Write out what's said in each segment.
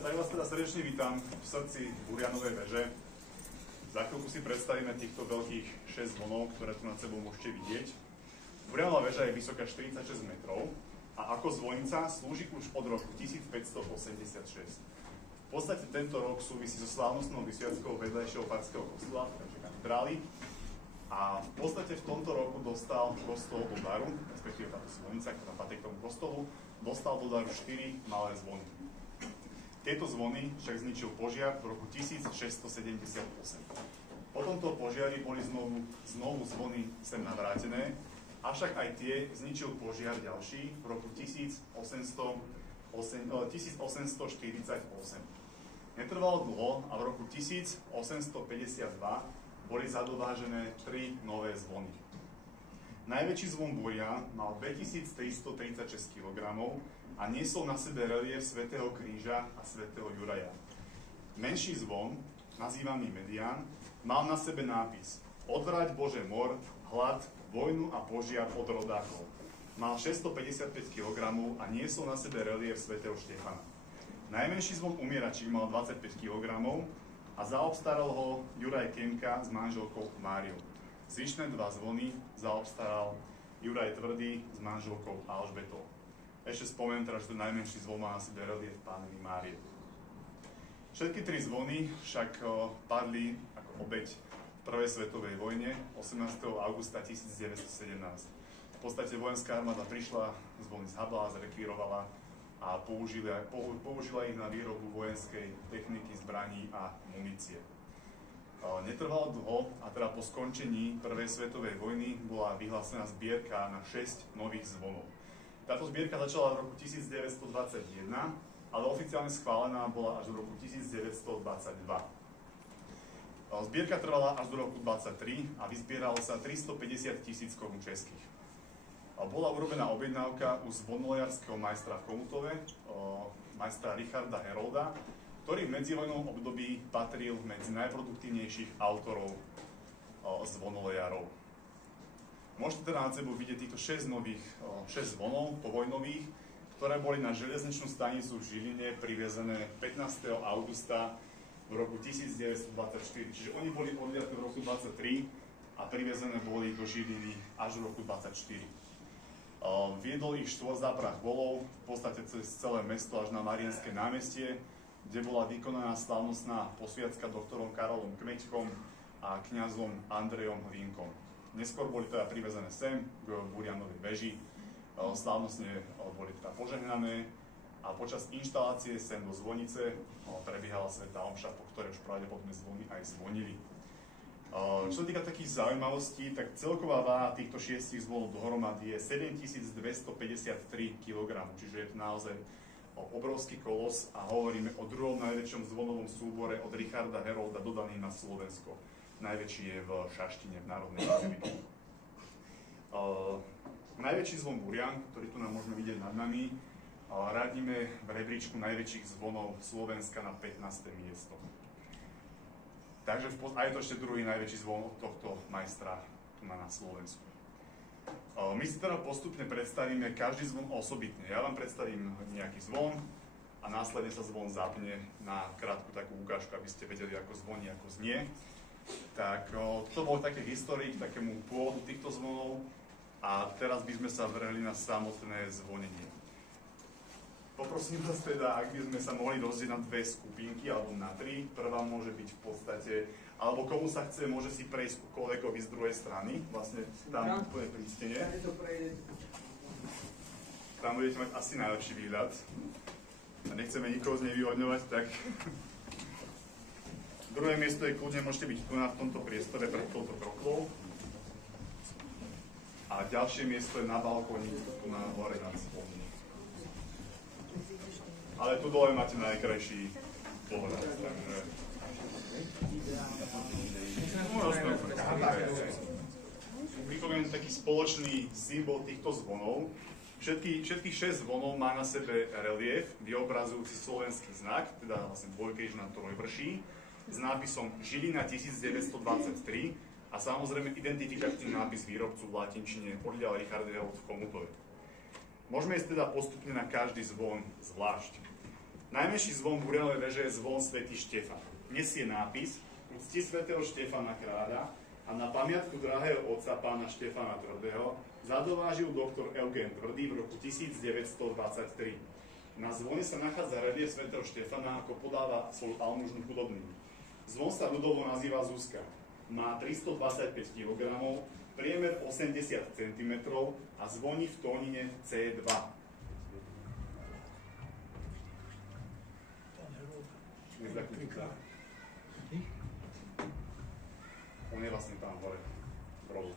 tak vás teda srdečne vítam v srdci Burianovej veže. Za chvíľku si predstavíme týchto veľkých 6 zvonov, ktoré tu nad sebou môžete vidieť. Burianová väža je vysoká 46 metrov a ako zvonica slúži už od roku 1586. V podstate tento rok súvisí so slávnostnou vysviackou vedľajšieho farského kostola, takže katedrály. A v podstate v tomto roku dostal kostol do daru, respektíve táto zvonica, ktorá patrí k tomu kostolu, dostal do daru 4 malé zvony. Tieto zvony však zničil požiar v roku 1678. Po tomto požiari boli znovu zvony sem navrátené, avšak aj tie zničil požiar ďalší v roku 1848. Netrvalo dlho a v roku 1852 boli zadovážené 3 nové zvony. Najväčší zvon Búria mal 2336 kg a niesol na sebe relief svätého Kríža a svätého Juraja. Menší zvon, nazývaný Medián, mal na sebe nápis Odvráť Bože mor, hlad, vojnu a požiar od rodákov. Mal 655 kg a niesol na sebe relief svätého Štefana. Najmenší zvon Umieračík mal 25 kg a zaobstaral ho Juraj Kemka s manželkou Máriou. Zvyšné 2 zvony zaobstaral Juraj Tvrdý s manželkou Alžbetou. Ešte spomeniem teraz, že ten najmenší zvon má na sebe relief Panny Márie. Všetky 3 zvony však padli ako obeť v prvej svetovej vojne 18. augusta 1917. V podstate vojenská armáda prišla, zvony zhabala, zrekvírovala a použila ich na výrobu vojenskej techniky, zbraní a munície. Netrvalo dlho a teda po skončení prvej svetovej vojny bola vyhlásená zbierka na 6 nových zvonov. Táto zbierka začala v roku 1921, ale oficiálne schválená bola až do roku 1922. Zbierka trvala až do roku 1923 a vyzbieralo sa 350 000 korún českých. Bola urobená objednávka u zvonolejárskeho majstra v Komutove, majstra Richarda Herolda, ktorý v medzivojnovom období patril medzi najproduktívnejších autorov zvonolejárov. Môžete teda nad sebou vidieť týchto 6 zvonov povojnových, ktoré boli na železničnú stanicu v Žiline privezené 15. augusta v roku 1924. Čiže oni boli odliaté v roku 1923 a privezené boli do Žiliny až v roku 1924. Viedol ich štvorzáprah volov, v podstate cez celé mesto až na Mariánske námestie, kde bola vykonaná slávnostná posviacka doktorom Karolom Kmeďkom a kňazom Andrejom Hlínkom. Neskôr boli teda privezené sem k Burianovej veži, slávnostne boli teda požehnané a počas inštalácie sem do zvonice prebiehala svätá omša, po ktorej už pravdepodobne zvony aj zvonili. Čo sa týka takých zaujímavostí, tak celková váha týchto 6 zvonov dohromady je 7253 kg, čiže je to naozaj obrovský kolos a hovoríme o druhom najväčšom zvonovom súbore od Richarda Herolda dodaný na Slovensko. Najväčší je v Šaštine, v Národnej biblioteke. Najväčší zvon Burian, ktorý tu nám môžeme vidieť nad nami, radíme v rebríčku najväčších zvonov Slovenska na 15. miesto. Takže a je to ešte druhý najväčší zvon od tohto majstra tu na Slovensku. My si teda postupne predstavíme každý zvon osobitne. Ja vám predstavím nejaký zvon a následne sa zvon zapne na krátku takú ukážku, aby ste vedeli, ako zvoní, ako znie. Tak to bolo také histórii k takému pôvodu týchto zvonov a teraz by sme sa vrhli na samotné zvonenie. Poprosím vás teda, ak by sme sa mohli rozdieť na 2 skupinky alebo na 3. Prvá môže byť v podstate, alebo komu sa chce, môže si prejsť ku kolegovi z druhej strany, vlastne tam úplne pri stene. Tam budete mať asi najlepší výhľad. A nechceme nikoho znevýhodňovať, tak druhé miesto je kľudne, môžete byť tu v tomto priestore pred touto kroklou. A ďalšie miesto je na balkóni, tu na hore nad spolom. Ale tu dole máte najkrajší pohľad, takže... Pripomeniem taký spoločný symbol týchto zvonov. Všetkých 6 zvonov má na sebe relief, vyobrazujúci slovenský znak, teda vlastne dvojkríž na trojvrší, s nápisom Žilina 1923 a samozrejme identifikačný nápis výrobcu v latinčine odlial Richard Herold v Komutove. Môžeme ísť teda postupne na každý zvon zvlášť. Najmenší zvon burianovej veže je zvon svätý Štefan. Nesie nápis Ucti svätého Štefana kráľa a na pamiatku drahého otca pána Štefana Tvrdého zadovážil doktor Eugen Tvrdý v roku 1923. Na zvone sa nachádza relief svätého Štefana, ako podáva svoju almužnu chudobným. Zvon sa ľudovo nazýva Zuzka. Má 325 kg, priemer 80 cm a zvoní v tónine C2. On je vlastne tam hore. Robot.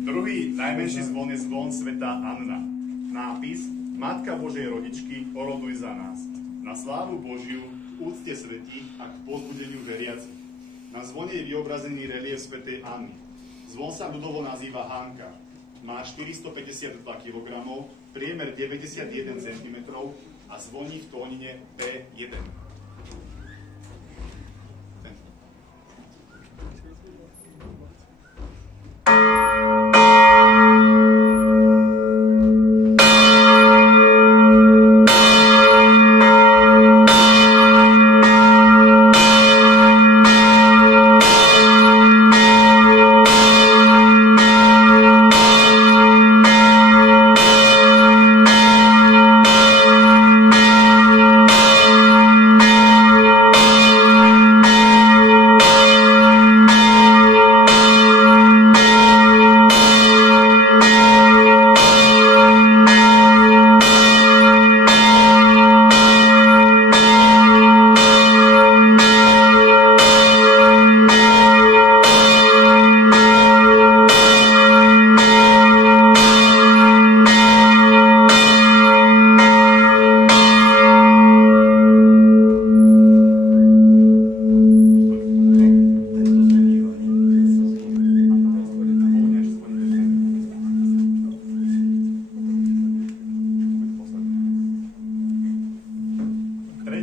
Druhý najmenší zvon je zvon svätá Anna. Nápis Matka Božej rodičky, oroduj za nás. Na slávu Božiu, úcte svätých a k povzbudeniu veriacich. Na zvone je vyobrazený relief svätej Anny. Zvon sa ľudovo nazýva Hanka. Má 452 kg, priemer 91 cm a zvoní v tónine P1.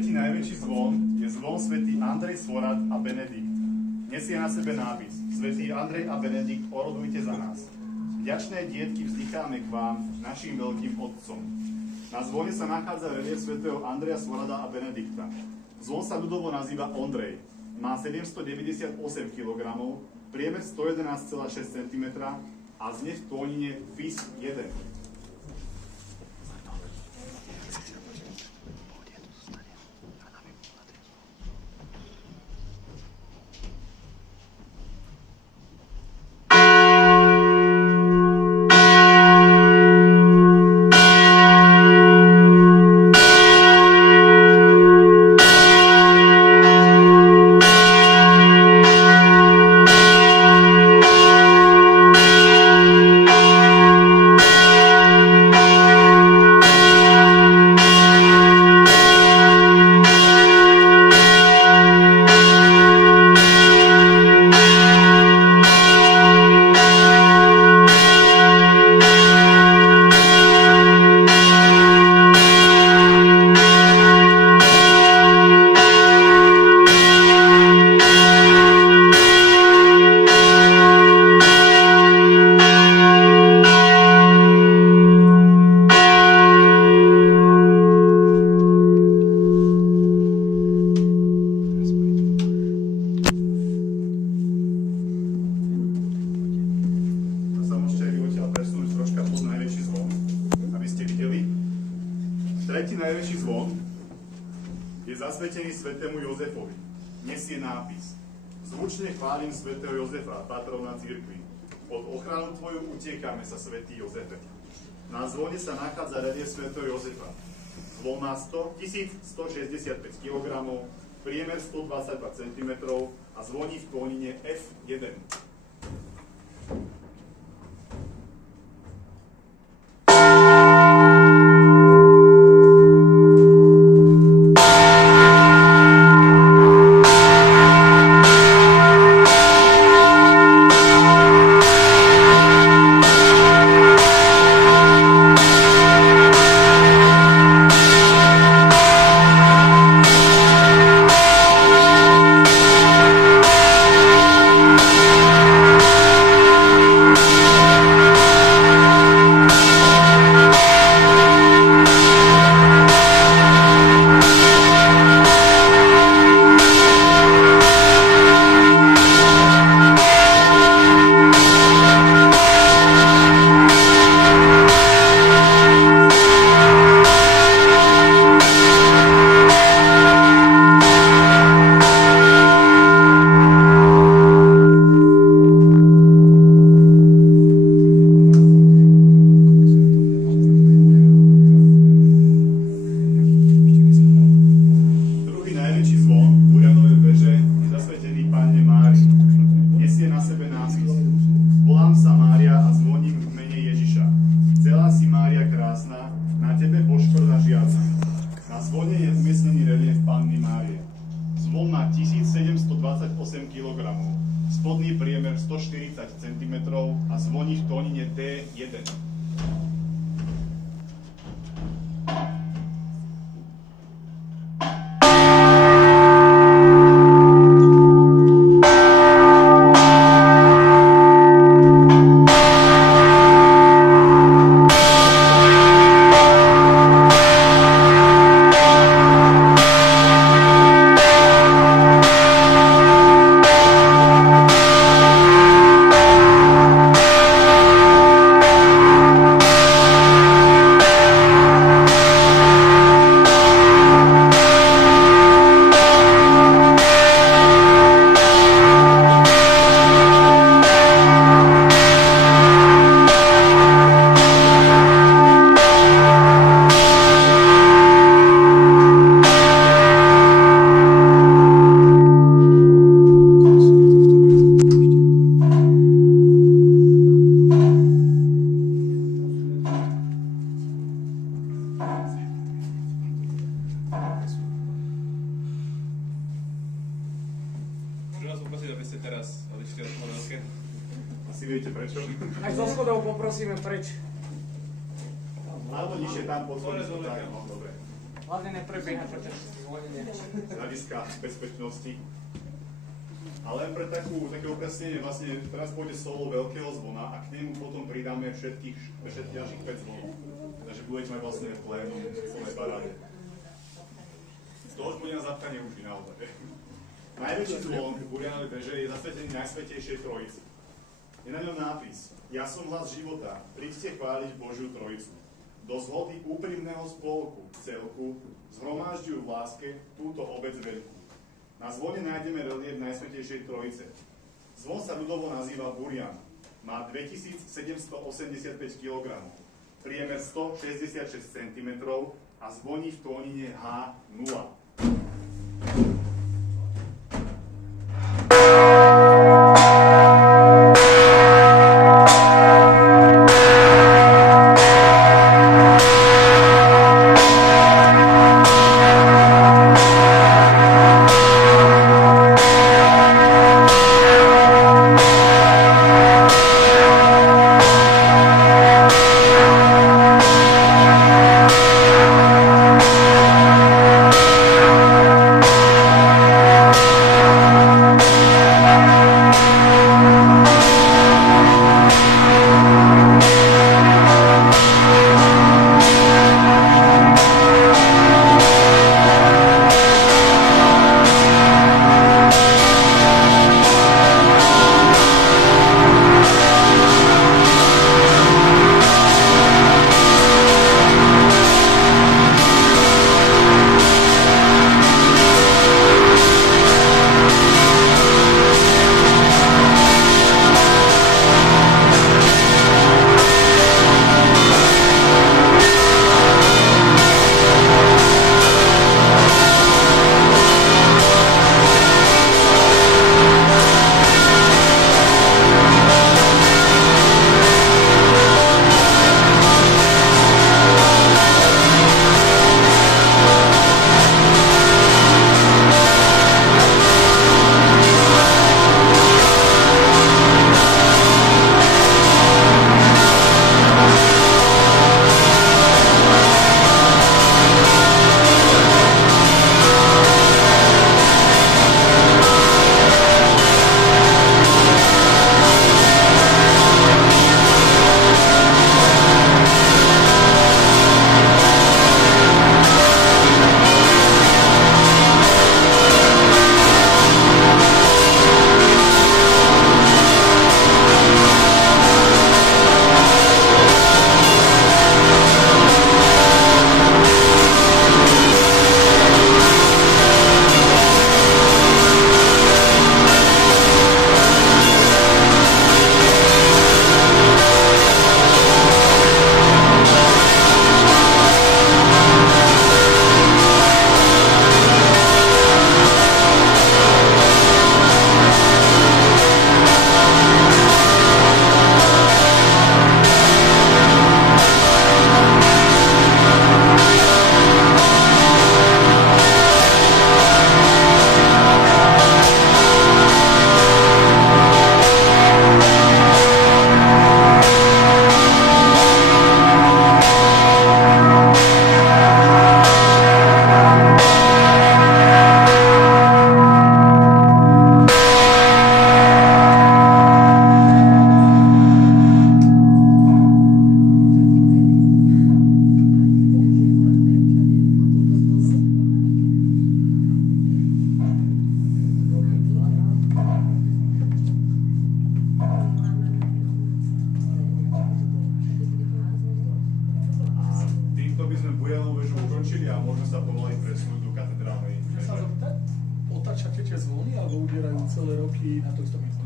Najväčší zvon je zvon svätý Andrej Svorad a Benedikt. Nesie na sebe nápis Svätý Andrej a Benedikt, orodujte za nás. Vďačné dietky vzdycháme k vám, našim veľkým otcom. Na zvone sa nachádza relief svätého Andreja Svorada a Benedikta. Zvon sa ľudovo nazýva Ondrej. Má 798 kg, priemer 111,6 cm a znie v tónine FIS 1. Je zasvetený svätému Jozefovi. Nesie nápis: Zvučne chválim svätého Jozefa, patrona cirkvi. Pod ochranu tvoju utiekame sa, svätý Jozefe. Na zvone sa nachádza relief svätého Jozefa. Zvon má 1165 kg, priemer 122 cm a zvoní v tónine F1. Spodný priemer 140 cm a zvoní v tónine D1. Asi viete prečo? Aj zo schodov poprosíme preč. Alebo nižšie tam pod schodom, tak, no dobre. Hlavne neprebieha počas zvolenia. Z hľadiska bezpečnosti. Ale len pre také upresnenie, vlastne teraz pôjde solo veľkého zvona a k nemu potom pridáme všetkých ďalších 5 zvonov. Takže budete mať vlastne plénum v plnej paráde. Z toho už bude na zatkanie uši naozaj. Najväčší zvon Burianovej veže je zasvetený Najsvätejšej Trojici. Je na ňom nápis: Ja som hlas života, príďte chváliť Božiu Trojicu. Do zhody úprimného spolku celku zhromažďujú v láske túto obec veľkú. Na zvone nájdeme relief Najsvätejšej Trojice. Zvon sa ľudovo nazýva Burian. Má 2785 kg, priemer 166 cm a zvoní v tónine H0. zbierajú celé roky na to isté miesto.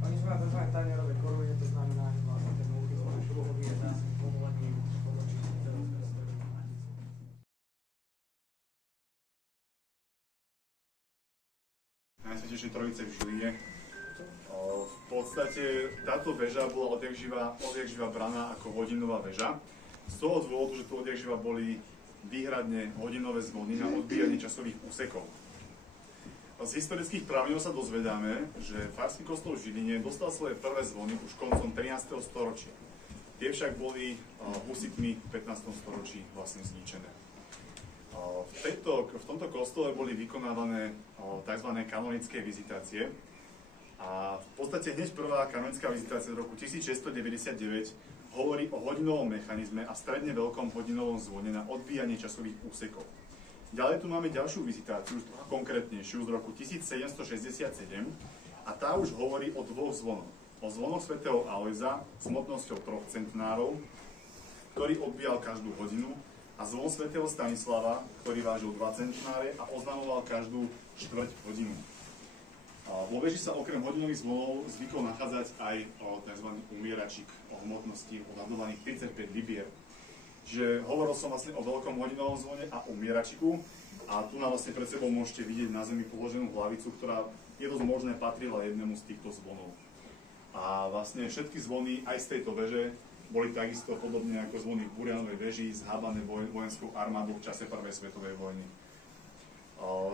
Oni sú na tzv. Tajnerovej korune, to znamená, že vlastne ten veľký zvon kruhový je zase povolený spoločí. Najsvätejšej Trojice v Žiline. V podstate táto väža bola odjakživa braná ako hodinová väža. Z toho dôvodu, že tu odjakživa boli výhradne hodinové zvony na odbíjanie časových úsekov. Z historických prameňov sa dozvedáme, že farský kostol v Žiline dostal svoje prvé zvony už koncom 13. storočia. Tie však boli husitmi v 15. storočí vlastne zničené. V tomto kostole boli vykonávané tzv. Kanonické vizitácie. A v podstate hneď prvá kanonická vizitácia z roku 1699 hovorí o hodinovom mechanizme a stredne veľkom hodinovom zvone na odbíjanie časových úsekov. Ďalej tu máme ďalšiu vizitáciu, už trochu konkrétnejšiu, z roku 1767 a tá už hovorí o dvoch zvonoch. O zvonoch svätého Alojza s hmotnosťou 3 centnárov, ktorý odbíjal každú hodinu, a zvon svätého Stanislava, ktorý vážil 2 centnáre a oznamoval každú štvrť hodinu. Vo veži sa okrem hodinových zvonov zvykol nachádzať aj tzv. Umieračik o hmotnosti odhadovaných 35 libier. Čiže hovoril som vlastne o veľkom hodinovom zvone a umieračiku a tu nám vlastne pred sebou môžete vidieť na zemi položenú hlavicu, ktorá je dosť možné patrila jednému z týchto zvonov. A vlastne všetky zvony aj z tejto veže boli takisto podobne ako zvony v Burianovej veži zhábané vojenskou armádou v čase prvej svetovej vojny.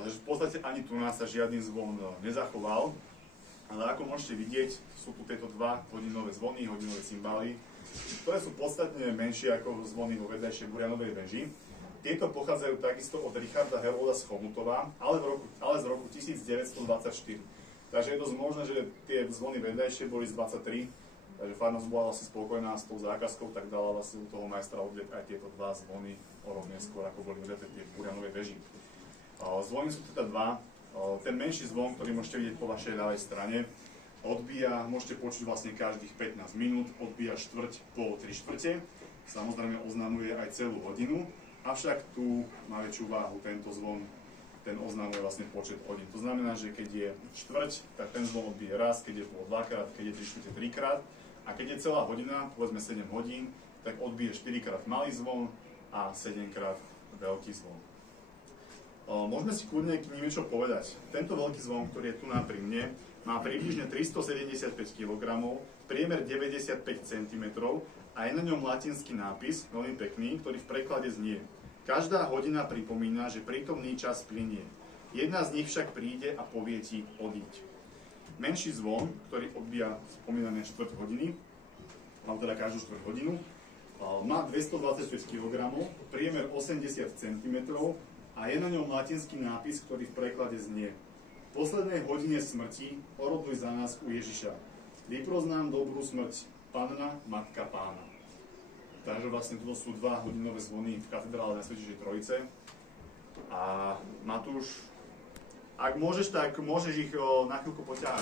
V podstate ani tu nás sa žiadny zvon nezachoval, ale ako môžete vidieť, sú tu tieto dva hodinové zvony, hodinové cymbály, ktoré sú podstatne menšie ako zvony vo vedľajšej Burianovej veži. Tieto pochádzajú takisto od Richarda Herolda z Chomutova, ale z roku 1924. Takže je dosť možné, že tie zvony vedľajšie boli z 23, takže farnosť bola vlastne spokojná s tou zákazkou, tak dala vlastne u toho majstra odliet aj tieto dva zvony o rok neskôr, ako boli vedľajšie tie v Burianovej veži. Zvony sú teda dva. Ten menší zvon, ktorý môžete vidieť po vašej ľavej strane, odbíja, môžete počuť vlastne každých 15 minút, odbíja štvrť po 3/4. Samozrejme oznamuje aj celú hodinu, avšak tu má väčšiu váhu tento zvon, ten oznamuje vlastne počet hodín. To znamená, že keď je štvrť, tak ten zvon odbije raz, keď je pol dvakrát, keď je 3/4 trikrát a keď je celá hodina, povedzme 7 hodín, tak odbije 4-krát malý zvon a 7-krát veľký zvon. Môžeme si kľudne k nim niečo povedať. Tento veľký zvon, ktorý je tu pri mne, má približne 375 kg, priemer 95 cm a je na ňom latinský nápis, veľmi pekný, ktorý v preklade znie: každá hodina pripomína, že prítomný čas plynie. Jedna z nich však príde a povie ti odíď. Menší zvon, ktorý odbíja spomínané štvrť hodiny, alebo teda každú štvrť hodinu, má 225 kg, priemer 80 cm a je na ňom latinský nápis, ktorý v preklade znie: v poslednej hodine smrti oroduj za nás u Ježiša. Vyproznám dobrú smrť, Panna, Matka Pána. Takže vlastne toto sú dva hodinové zvony v katedrále Najsvätejšej Trojice. A Matúš, ak môžeš, tak môžeš ich na chvíľku poťahať.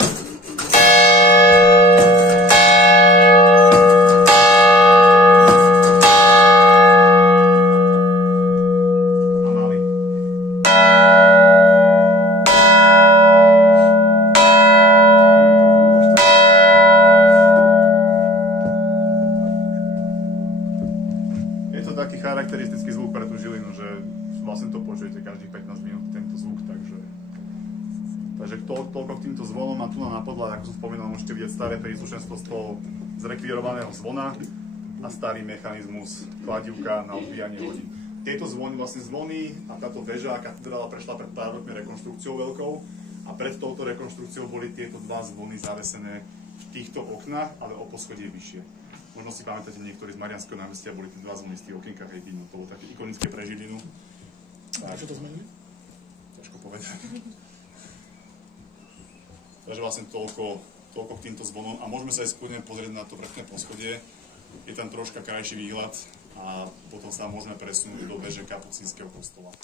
Taký charakteristický zvuk pre tú Žilinu, že vlastne to počujete každých 15 minút, tento zvuk, takže toľko k týmto zvonom a tu na podľa, ako som spomínal, môžete vidieť staré príslušenstvo z toho zrekvírovaného zvona a starý mechanizmus kladivka na odbíjanie hodín. Tieto zvony a táto väža a katedrála prešla pred pár rokmi rekonštrukciou veľkou a pred touto rekonštrukciou boli tieto dva zvony zavesené v týchto oknách, ale o poschodie vyššie. Možno si pamätáte, niektorí z Mariánskeho námestia boli tie dva zvony z tých okienkách aj vidno. To bolo také ikonické pre Žilinu. A čo to zmenili? Ťažko povedať. Takže vlastne toľko k týmto zvonom. A môžeme sa aj skúdne pozrieť na to vrchné poschodie. Je tam troška krajší výhľad a potom sa môžeme presunúť do veže Kapucínskeho kostola.